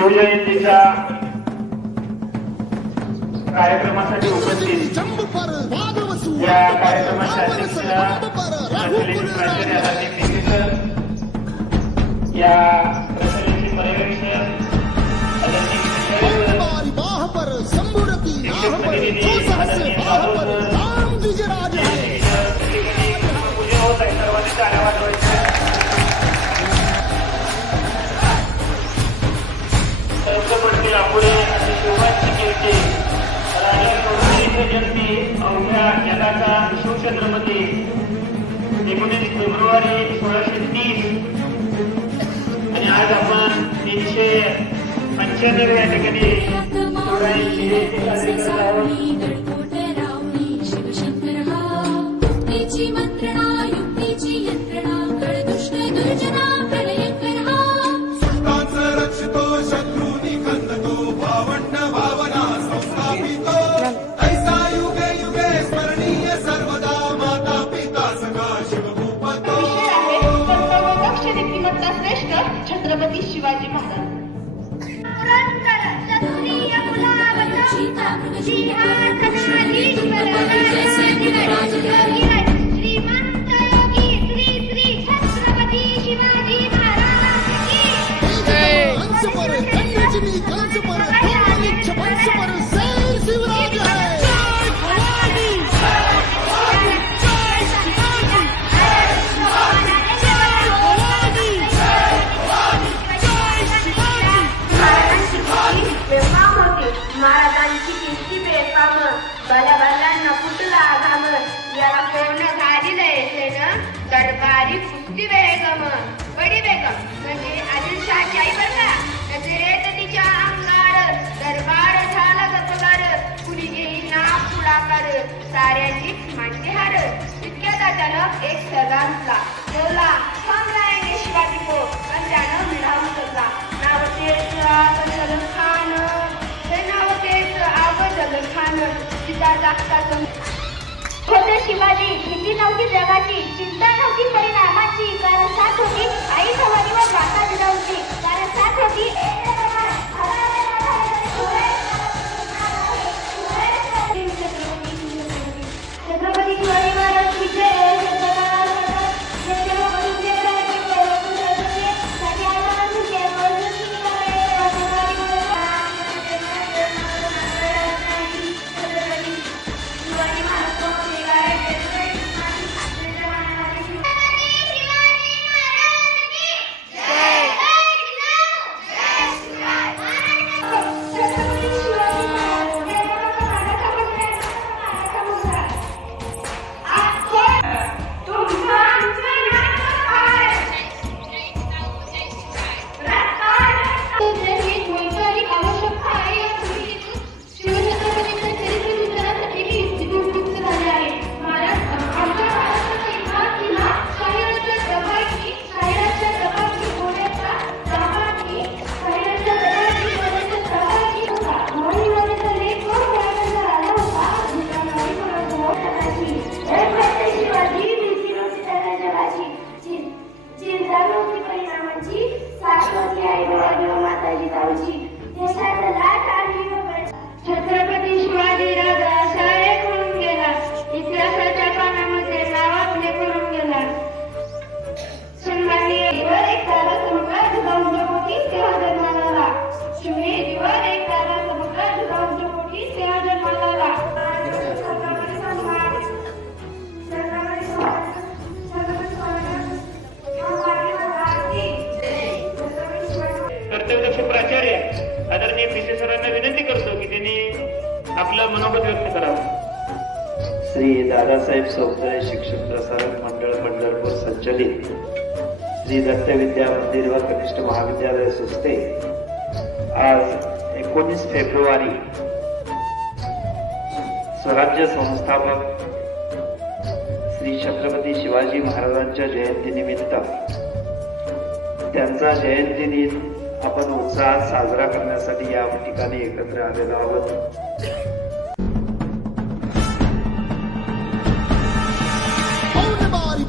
शिवजयंतीच्या कार्यक्रमासाठी उपस्थित या कार्यक्रमाच्या अध्यक्षा या प्रसंगाचे पर्यवेक्षक पुढे अशी शिवरायांची कीर्ती जयंती अवघ्या जगाचा शिवछत्रपती 19 फेब्रुवारी 1630 आणि आज आपण 395 या ठिकाणी शिवरायांची जयंती साजरी करत आहोत. छत्रपती शिवाजी महाराज महाराजांची किती बेकाम बलबलांना कुठला घाम याला कोण घालील येथेन दरबारी कुस्ती बेगम बडी बेगम म्हणजे आदिलशाहची आई बरं का नजरेत तिच्या अंगार दरबार झाला गपगार कुणी घेई ना पुढाकार साऱ्यांची मांडली हार इतक्यात अचानक एक सर्वांचा बोला थांबलाय शिवाजी को पण त्यानं मिळावून ठेवला नाव तेच अफजल खान होते शिवाजी भीती नव्हती जगाची चिंता नव्हती परिणामाची कारण साथ होती आई भवानीवर माता जिजाऊची कारण साथ होती छत्रपती शिवाजी महाराज छत्रपती शिवाजी राजा शाळेत होऊन गेला इतिहासाच्या पानामध्ये नावातले करून गेला सन्माननीय दिवर एक तारा सम्राट जिजाऊंच्या पोटी सेवा जन्माला आला शिवने दिवर एक तारा सम्राट जिजाऊंच्या पोटी सेवा जन्माला आला कर्तव्यदक्ष प्राचार्य आदरणीय पीसी सरांना विनंती करतो की त्यांनी आपलं मनोगत व्यक्त करावं. श्री दादासाहेब सौंदर्य शिक्षण प्रसारक मंडळ पंढरपूर संचलित श्री दत्त विद्या मंदिर व कनिष्ठ महाविद्यालय संस्थे आज 19 फेब्रुवारी स्वराज्य संस्थापक श्री छत्रपती शिवाजी महाराजांच्या जयंतीनिमित्त त्यांचा जयंती दिन आपण उत्साहात साजरा करण्यासाठी या ठिकाणी एकत्र आलेलो आहोत.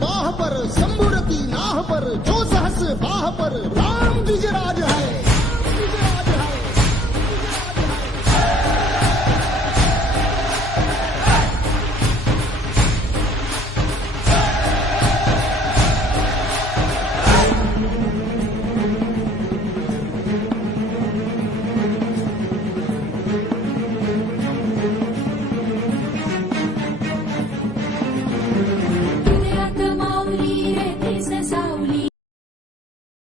बाह पर संबुरती नाह पर जो सहस बाह पर